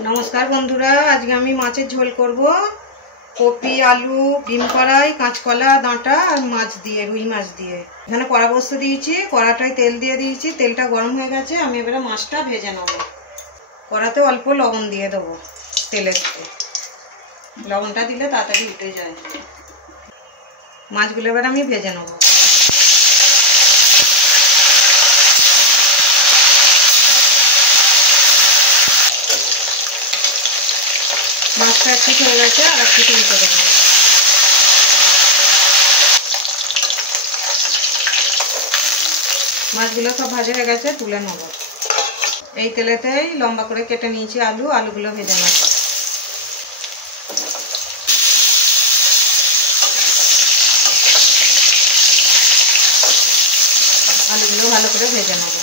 नमस्कार बंधुरा आज के आमी माछेर झोल करब। कपि आलू डिम कड़ाई काँचकला डाँटा और माछ दिए रुई माछ दिए एखाने कड़ा बसते दिएछि। कड़ाटाय तेल दिए दिएछि। तेलटा गरम हो गेछे। आमी एबारे माछटा भेजे नेब। कड़ाते अल्प लवण दिए देब। तेलेते लवणटा दिले ताड़ाताड़ि उठे जाए। माछगुलो एबारे आमी भेजे नेब। माछटा एक पिठ हो गेছে আর এক পিঠ উল্টে দেব। মাছগুলো সব ভাজা হয়ে গেছে তুলে নেব। এই তেলেতেই লম্বা করে কেটে নিয়েছি আলুগুলো ভেজে নেব। আলুগুলো ভালো করে ভেজে নেব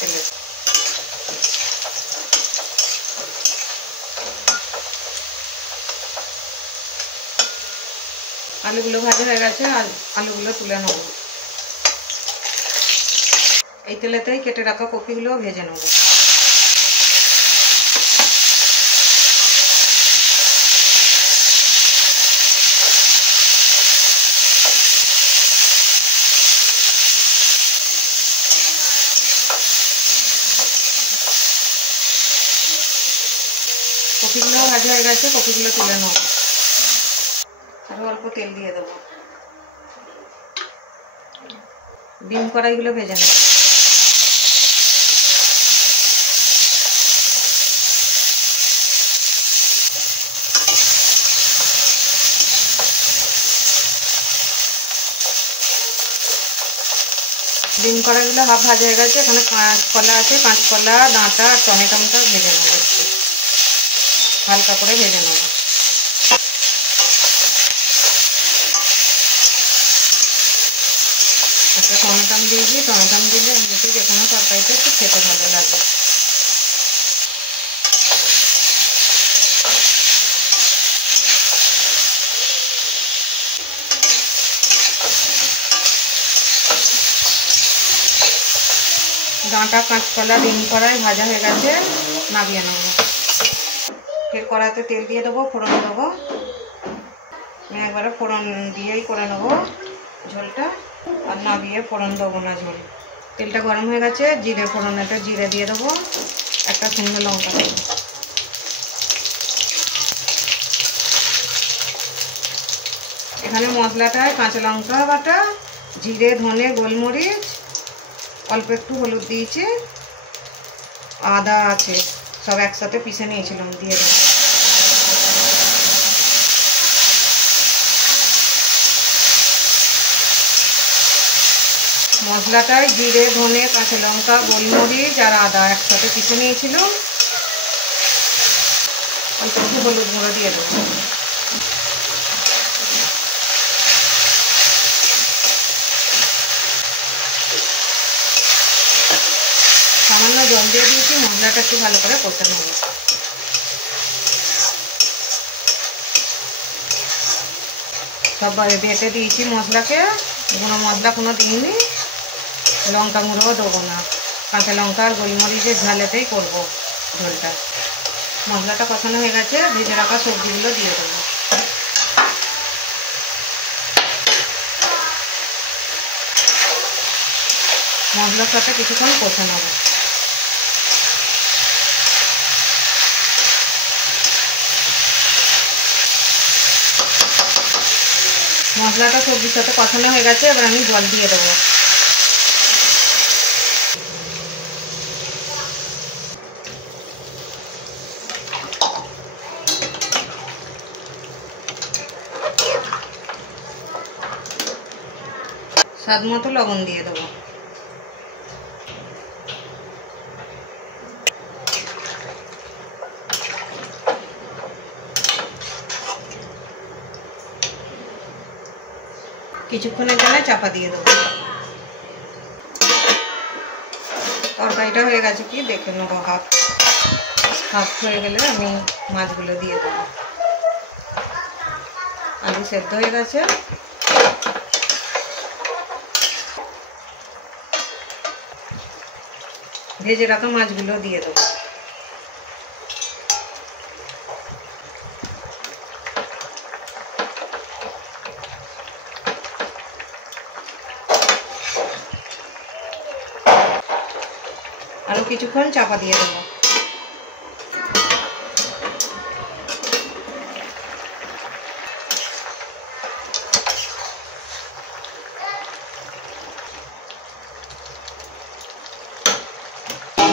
তেলে। आलूगुलो भाजा हो गेছে आलूगुलो तुले नेब। এই তেলেতেই কেটে রাখা কপিগুলো ভেজে নেব। কপিগুলো ভাজা হয়ে গেছে কপিগুলো তুলে নেব। আরো অল্প তেল দিয়ে দেব। ডিম কড়াইগুলো ভেজে নেব। ডিম কড়াইগুলো হাফ ভাজা হয়ে গেছে। এখানে কাঁচকলা আছে, কাঁচকলা ডাঁটা আর টমেটোটা ভেজে নেব। হালকা করে ভেজে নেব। একটা টমেটো দিয়েছি। টমেটো দিলে এমনিতে যে কোনো তরকারিতে একটু খেতে ভালো লাগে। ডাঁটা কাঁচকলা ডিম কড়াই ভাজা হয়ে গেছে নামিয়ে নেব। ফের কড়াইতে তেল দিয়ে দেবো, ফোড়ন দেবো। আমি একবারে ফোড়ন দিয়েই করে নেবো ঝোলটা, আর নামিয়ে ফোড়ন দেবো না ঝোল। তেলটা গরম হয়ে গেছে, জিরে ফোড়ন একটা জিরে দিয়ে দেবো, একটা শুকনো লঙ্কা দেবো। এখানে মশলাটায় কাঁচা লঙ্কা বাটা, জিরে ধনে গোলমরিচ, অল্প একটু হলুদ দিয়েছি, আদা আছে, সব একসাথে পিষে নিয়েছিলাম দিয়ে দেবো। মশলাটায় জিরে ধনে কাঁচা লঙ্কা গোলমরিচ আর আদা একসাথে পিষে নিয়েছিল। অল্প একটু হলুদ গুঁড়ো দিয়ে দেবো। সামান্য জল দিয়ে দিয়েছি। মশলাটা একটু ভালো করে কষে নেব। সব বেটে দিয়েছি মশলাকে। গুঁড়ো মশলা কোনো দিইনি। লঙ্কা গুঁড়োও দেবো না। কাঁচা লঙ্কা আর গোলমরিচের ঝালেতেই করবো ঝোলটা। মশলাটা কষানো হয়ে গেছে, ভেজে রাখা সবজিগুলো দিয়ে দেবো। মশলার সাথে কিছুক্ষণ কষে নেব। মশলাটা সবজির সাথে কষানো হয়ে গেছে, এবার আমি জল দিয়ে দেবো। স্বাদ মতো লবণ দিয়ে দেবো। কিছুক্ষণের জন্য চাপা দিয়ে দেবো। তরকারিটা হয়ে গেছে কি দেখে নেবো। হাফ হয়ে গেলে আমি মাছগুলো দিয়ে দেবো। আলু সেদ্ধ হয়ে গেছে। ভেজে রাখা মাছগুলো দিয়ে দেবো। আরও কিছুক্ষণ চাপা দিয়ে দেবো।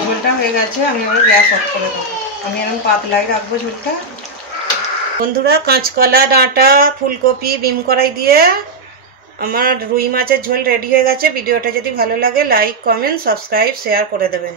ঝোলটা হয়ে গেছে, আমি এবার গ্যাস অফ করে দেবো। আমি এরকম পাতলাই রাখবো ঝোলটা। বন্ধুরা, কাঁচকলা, ডাঁটা, ফুলকপি, বিম কড়াই দিয়ে আমার রুই মাছের ঝোল রেডি হয়ে গেছে। ভিডিওটা যদি ভালো লাগে লাইক, কমেন্ট, সাবস্ক্রাইব, শেয়ার করে দেবেন।